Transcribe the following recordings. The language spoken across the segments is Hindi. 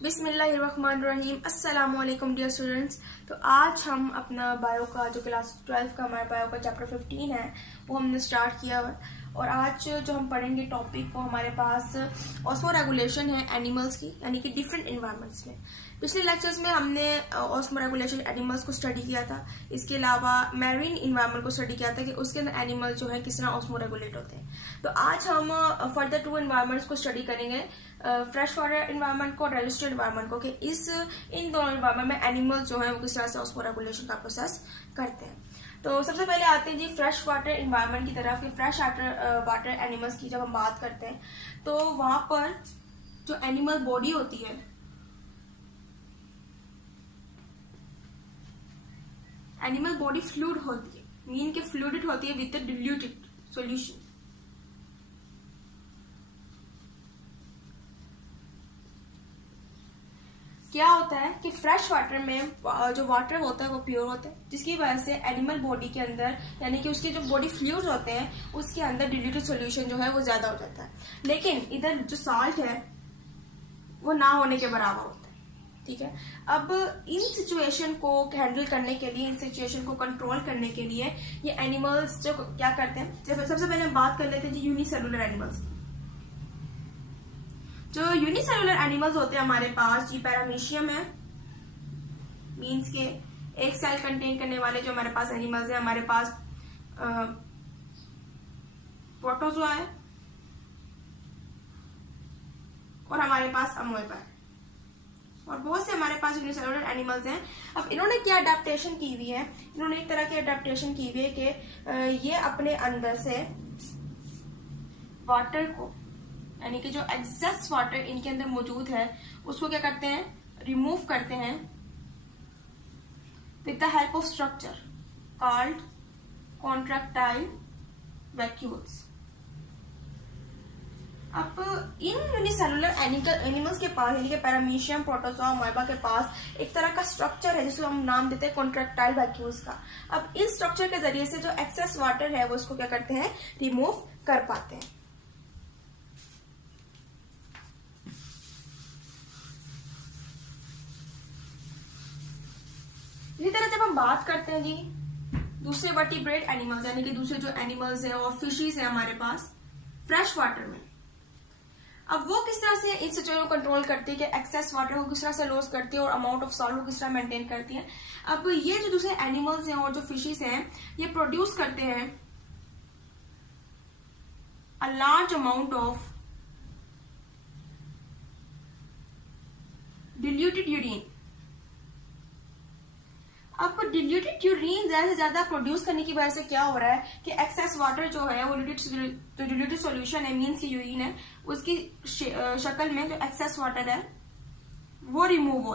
बिस्मिल्लाहिर्रहमानिर्रहीम। अस्सलाम वालेकुम डियर स्टूडेंट्स। तो आज हम अपना बायो का जो क्लास 12 का हमारा बायो का चैप्टर 15 है वो हमने स्टार्ट किया है। और आज जो हम पढ़ेंगे टॉपिक वो हमारे पास ऑस्मो रेगुलेशन है एनिमल्स की, यानी कि डिफरेंट इन्वायरमेंट्स में। पिछले लेक्चर्स में हमने ऑस्मो रेगुलेशन एनिमल्स को स्टडी किया था। इसके अलावा मैरीन इन्वायरमेंट को स्टडी किया था कि उसके अंदर एनिमल जो है किस तरह ऑस्मो रेगुलेट होते हैं। तो आज हम फर्दर 2 इन्वायरमेंट्स को स्टडी करेंगे, फ्रेश वाटर इन्वायरमेंट को, रेजिस्टेंट इन्वायरमेंट को, कि इन दोनों इन्वायरमेंट में एनिमल जो है वो किस तरह से ऑस्मो रेगुलेशन का प्रोसेस करते हैं। तो सबसे पहले आते हैं जी फ्रेश वाटर इन्वायरमेंट की तरफ। फ्रेश वाटर एनिमल्स की जब हम बात करते हैं तो वहां पर जो एनिमल बॉडी होती है, एनिमल बॉडी फ्लूइड होती है, मीन के फ्लूइड होती है विद डिल्यूटेड सॉल्यूशन। क्या होता है कि फ्रेश वाटर में जो वाटर होता है वो प्योर होता है, जिसकी वजह से एनिमल बॉडी के अंदर, यानी कि उसके जो बॉडी फ्लूइड्स होते हैं उसके अंदर डिल्यूटेड सॉल्यूशन जो है वो ज्यादा हो जाता है। लेकिन इधर जो साल्ट है वो ना होने के बराबर होता है। ठीक है, अब इन सिचुएशन को हैंडल करने के लिए, इन सिचुएशन को कंट्रोल करने के लिए ये एनिमल्स जो क्या करते हैं, सबसे पहले हम बात कर लेते हैं जी यूनिसेलुलर एनिमल्स। जो यूनिसेलुलर एनिमल्स होते हैं हमारे पास, ये पैरामीशियम है, मीन्स के एक सेल कंटेन करने वाले जो हमारे पास एनिमल्स हैं, हमारे पास प्रोटोजोआ है और हमारे पास अमोएबा है, और बहुत से हमारे पास यूनिसेलुलर एनिमल्स हैं। अब इन्होंने क्या अडेप्टेशन की हुई है, इन्होंने एक तरह की अडेप्टेशन की हुई है कि ये अपने अंदर से वाटर को, यानी कि जो एक्सेस वाटर इनके अंदर मौजूद है उसको क्या करते हैं, रिमूव करते हैं with the help of structure called contractile vacuoles. अब इन यूनिसेलुलर एनिमल्स के पास, यानी कि पैरामीशियम, प्रोटोजोआ, अमोएबा के पास एक तरह का स्ट्रक्चर है जिसको हम नाम देते हैं कॉन्ट्रैक्टाइल वैक्यूल्स का। अब इस स्ट्रक्चर के जरिए से जो एक्सेस वाटर है वो इसको क्या करते हैं, रिमूव कर पाते हैं। इसी तरह जब हम बात करते हैं जी दूसरे वर्टिब्रेट एनिमल्स, यानी कि दूसरे जो एनिमल्स हैं और फिशेस हैं हमारे पास फ्रेश वाटर में, अब वो किस तरह से इन सिचुएशन को कंट्रोल करती है कि एक्सेस वाटर को किस तरह से लॉस करती है और अमाउंट ऑफ सॉल्ट को किस तरह मेंटेन करती है। अब ये जो दूसरे एनिमल्स हैं और जो फिशेस हैं ये प्रोड्यूस करते हैं a large amount of diluted urine. अब डिल्यूटेड यूरिन ज्यादा से ज्यादा प्रोड्यूस करने की वजह से क्या हो रहा है कि एक्सेस वाटर जो है वो डिल्यूटेड सॉल्यूशन है, मीन्स की यूरिन है, उसकी शक्ल में जो एक्सेस वाटर है वो रिमूव हो।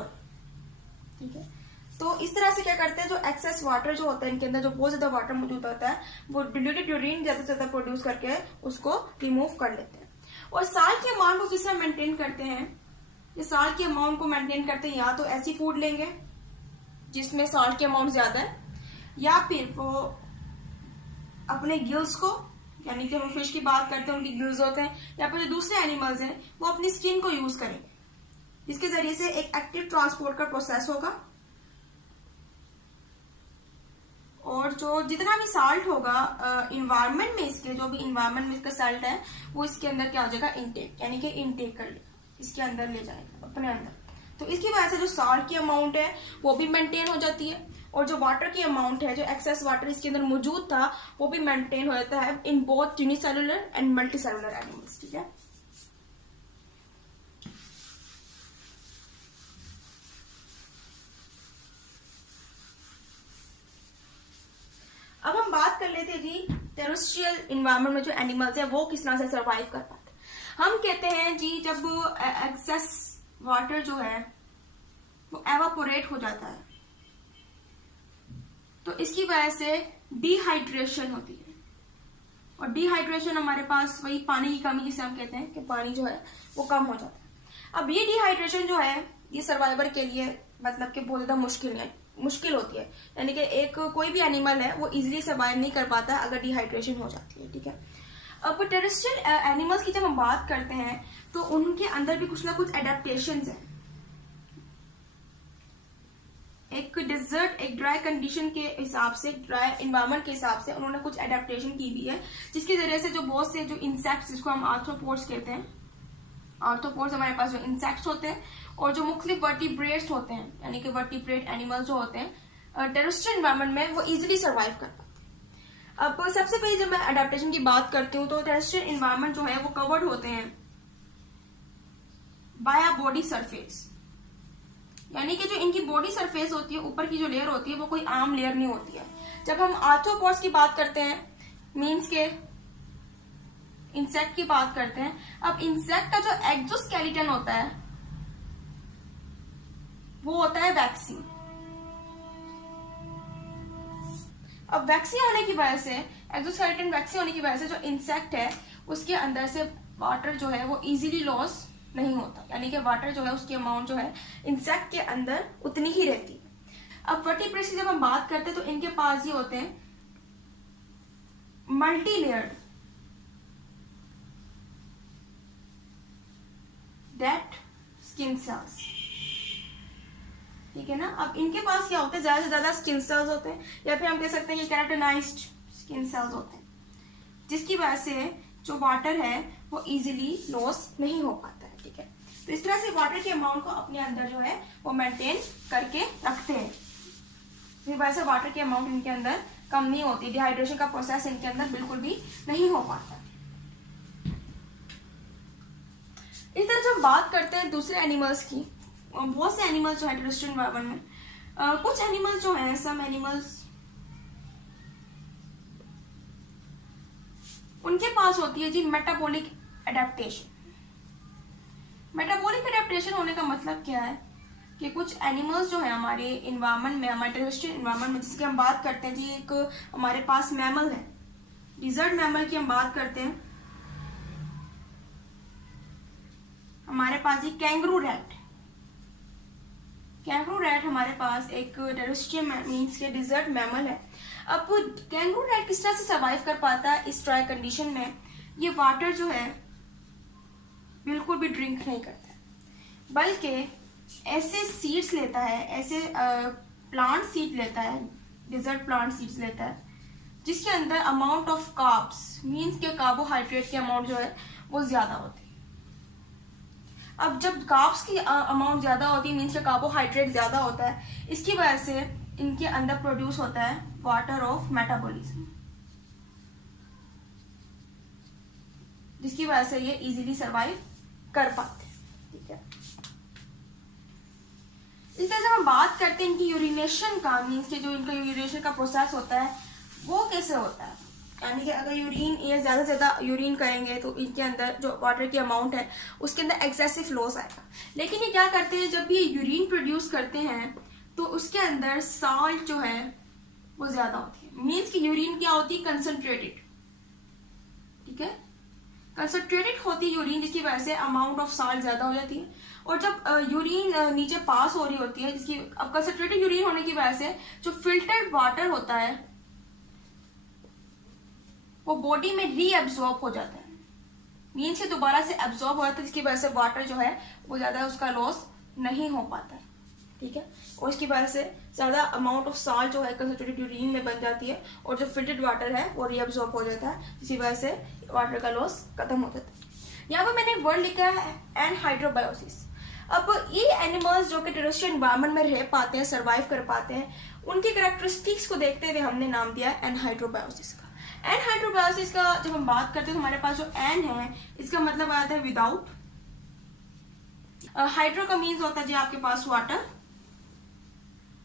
ठीक है, तो इस तरह से क्या करते हैं, जो एक्सेस वाटर जो होता है इनके अंदर, जो बहुत ज्यादा वाटर मौजूद होता है, वो डिल्यूटेड यूरिन ज्यादा से ज्यादा प्रोड्यूस करके उसको रिमूव कर लेते हैं। और साल्ट के अमाउंट को किस तरह मेंटेन करते हैं, ये साल्ट के अमाउंट को मेंटेन करते हैं या तो ऐसी फूड लेंगे जिसमें सॉल्ट के अमाउंट ज्यादा है, या फिर वो अपने गिल्स को, यानी कि हम फिश की बात करते हैं उनकी गिल्स होते हैं, या फिर जो दूसरे एनिमल्स हैं वो अपनी स्किन को यूज करेंगे, जिसके जरिए से एक एक्टिव ट्रांसपोर्ट का प्रोसेस होगा। और जो जितना भी साल्ट होगा इन्वायरमेंट में, इसके जो भी इन्वायरमेंट में इसका साल्ट है वो इसके अंदर क्या हो जाएगा, इनटेक, यानी कि इनटेक कर लेगा, इसके अंदर ले जाएगा अपने अंदर। तो इसकी वजह से जो साल्ट की अमाउंट है वो भी मेंटेन हो जाती है, और जो वाटर की अमाउंट है, जो एक्सेस वाटर इसके अंदर मौजूद था वो भी मेंटेन हो जाता है in both unicellular and multicellular animals. ठीक है, अब हम बात कर लेते हैं जी टेरेस्ट्रियल इन्वायरमेंट में जो एनिमल्स है वो किस तरह से सर्वाइव कर पाते हैं। हम कहते हैं जी जब एक्सेस वाटर जो है वो एवापोरेट हो जाता है तो इसकी वजह से डिहाइड्रेशन होती है, और डिहाइड्रेशन हमारे पास वही पानी की कमी जिसे हम कहते हैं कि पानी जो है वो कम हो जाता है। अब ये डिहाइड्रेशन जो है ये सर्वाइवर के लिए मतलब कि बहुत ज्यादा मुश्किल होती है, यानी कि एक कोई भी एनिमल है वो इजीली सर्वाइव नहीं कर पाता अगर डिहाइड्रेशन हो जाती है। ठीक है, अब टेरेस्ट्रियल एनिमल्स की जब हम बात करते हैं तो उनके अंदर भी कुछ ना कुछ एडेप्टेशन है, एक डिजर्ट, एक ड्राई कंडीशन के हिसाब से, ड्राई इन्वायरमेंट के हिसाब से उन्होंने कुछ एडेप्टेशन की हुई है, जिसके जरिए से जो बहुत से जो इंसेक्ट्स, जिसको हम आर्थ्रोपोड्स कहते हैं, आर्थ्रोपोड्स हमारे पास जो इंसेक्ट्स होते हैं, और जो मुख्तलिफ वर्टिब्रेट्स होते हैं, यानी कि वर्टिब्रेट एनिमल्स जो होते हैं टेरेस्ट्रियल एनवायरनमेंट में, वो इजीली सर्वाइव कर पाते हैं। अब सबसे पहले जब मैं अडेप्टेशन की बात करती हूँ तो टेरेस्ट्रियल एनवायरनमेंट जो है वो कवर्ड होते हैं बाय अ बॉडी सरफेस, यानी कि जो इनकी बॉडी सरफेस होती है, ऊपर की जो लेयर होती है, वो कोई आम लेयर नहीं होती है। जब हम आर्थ्रोपोड्स की बात करते हैं, मीन्स के इंसेक्ट की बात करते हैं, अब इंसेक्ट का जो एक्सोस्केलेटन होता है वो होता है वैक्सी। अब वैक्सी होने की वजह से, एक्सोस्केलेटन वैक्सी होने की वजह से जो इंसेक्ट है उसके अंदर से वाटर जो है वो इजीली लॉस नहीं होता, यानी कि वाटर जो है उसकी अमाउंट जो है इंसेक्ट के अंदर उतनी ही रहती है। अब वर्टिब्रेट्स की जब हम बात करते हैं तो इनके पास ये होते हैं multi layered dead skin cells, ठीक है ना। अब इनके पास क्या होता है, ज्यादा से ज्यादा स्किन सेल्स होते हैं, या फिर हम कह सकते हैं कि केराटिनाइज्ड स्किन सेल्स होते हैं, जिसकी वजह से जो वाटर है वो इजीली लॉस नहीं हो पाता है, ठीक है। तो इस तरह से वाटर के अमाउंट को अपने अंदर जो है वो मेंटेन करके रखते हैं, इस वजह से वाटर की अमाउंट इनके अंदर कम नहीं होती, डिहाइड्रेशन का प्रोसेस इनके अंदर बिल्कुल भी नहीं हो पाता। इस तरह जब बात करते हैं दूसरे एनिमल्स की, बहुत से एनिमल्स जो है टेरेस्ट्रियल एनवायरनमेंट में, कुछ एनिमल्स जो हैं, सम एनिमल्स उनके पास होती है जी मेटाबॉलिक एडेप्टेशन। मेटाबॉलिक एडेप्टेशन होने का मतलब क्या है कि कुछ एनिमल्स जो है हमारे इन्वायरमेंट में, हमारे टेरेस्ट्रियल इन्वायरमेंट में, जिसकी हम बात करते हैं जी, एक हमारे पास मैमल है, डिजर्ट मैमल की हम बात करते हैं, हमारे पास ये कैंगरू रैट। कैंगरू रैट हमारे पास एक टेरेस्ट्रियल मीन्स के डिजर्ट मैमल है। अब कैंगरू रैट किस तरह से सर्वाइव कर पाता है इस ड्राई कंडीशन में, ये वाटर जो है बिल्कुल भी ड्रिंक नहीं करता है, बल्कि ऐसे सीड्स लेता है, ऐसे प्लांट सीड लेता है, डिजर्ट प्लांट सीड्स लेता है, जिसके अंदर अमाउंट ऑफ कार्ब्स मीन्स के कार्बोहाइड्रेट की अमाउंट जो है वो ज्यादा होती है। अब जब कार्ब्स की अमाउंट ज्यादा होती है, मीन्स के कार्बोहाइड्रेट ज्यादा होता है, इसकी वजह से इनके अंदर प्रोड्यूस होता है वाटर ऑफ मेटाबॉलिज्म, जिसकी वजह से ये इजीली सर्वाइव कर पाते हैं, ठीक है। इस तरह से हम बात करते हैं इनकी यूरिनेशन का, मीन्स के जो इनका यूरिनेशन का प्रोसेस होता है वो कैसे होता है, यानी कि अगर यूरिन, ये ज्यादा से ज्यादा यूरिन करेंगे तो इनके अंदर जो वाटर की अमाउंट है उसके अंदर एक्सेसिव लॉस आएगा। लेकिन ये क्या करते हैं, जब ये यूरिन प्रोड्यूस करते हैं तो उसके अंदर साल्ट जो है वो ज्यादा होती है, मीन्स की यूरिन क्या होती है, कंसंट्रेटेड, ठीक है, कंसंट्रेटेड होती है यूरिन, जिसकी वजह से अमाउंट ऑफ साल्ट ज्यादा हो जाती है। और जब यूरिन नीचे पास हो रही होती है, जिसकी अब कंसंट्रेटेड यूरिन होने की वजह से जो फिल्टर्ड वाटर होता है वो बॉडी में रीअब्सॉर्ब हो जाता है, मीन्स के दोबारा से एब्सॉर्ब हो जाता है, जिसकी वजह से वाटर जो है वो ज्यादा उसका लॉस नहीं हो पाता है, ठीक है। और इसकी वजह से ज्यादा अमाउंट ऑफ साल्ट जो है कंसंट्रेटेड यूरिन में बन जाती है, और जो फिल्टर्ड वाटर है वो रीअब्सॉर्ब हो जाता है, जिसकी वजह से वाटर का लॉस खत्म हो जाता है। यहाँ पर मैंने वर्ड लिखा है एनहाइड्रोबायोसिस। अब ये एनिमल्स जो कि टेरेस्ट्रियल एनवायरनमेंट में रह पाते हैं, सर्वाइव कर पाते हैं, उनकी कैरेक्टरिस्टिक्स को देखते हुए हमने नाम दिया है एनहाइड्रोबायोसिस का। एनहाइड्रोबायोसिस का जब हम बात करते हैं तो हमारे पास जो एन है इसका मतलब आता है विदाउट, हाइड्रो का मीन्स होता है जी आपके पास वाटर,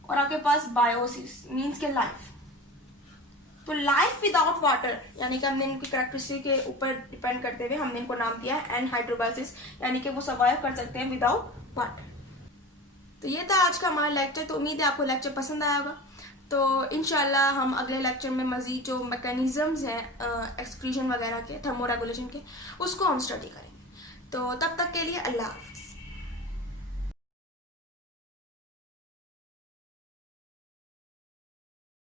और आपके पास बायोसिस मीन्स के लाइफ। तो लाइफ विदाउट वाटर, यानी कि हमने इनकी कैरेक्टरिस्टिक के ऊपर डिपेंड करते हुए हमने इनको नाम दिया है एनहाइड्रोबायोसिस, यानी कि वो सर्वाइव कर सकते हैं विदाउट वाटर। तो ये था आज का हमारा लेक्चर। तो उम्मीद है आपको लेक्चर पसंद आया होगा। तो इंशाल्लाह हम अगले लेक्चर में मजीद जो मैकेनिज्म्स हैं एक्सक्रीशन वगैरह के, थर्मो रेगुलेशन के, उसको हम स्टडी करेंगे। तो तब तक के लिए अल्लाह हाफ़िज़।